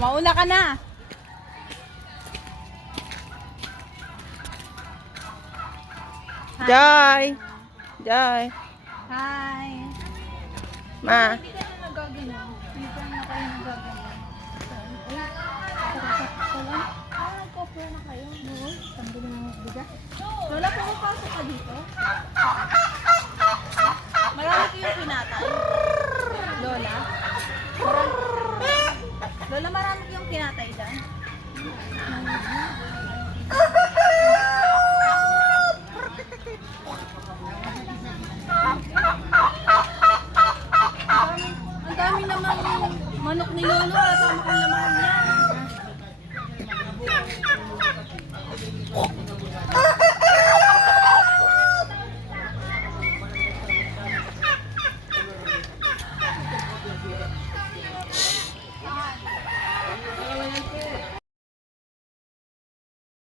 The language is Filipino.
Mauna ka na. Joy. Joy. Hi. Ma. Hindi ka na nagagano. Hindi ka na kayo nagagano. Nag-offer na kayo. Oo. Pambili ng bigas. Lola, pumapasok ka dito? Marami kayong pinatay. Lola? Lola, marami kayong pinatay dyan? Ang dami namang manok ni Lolo. Wala tama kang laman niya.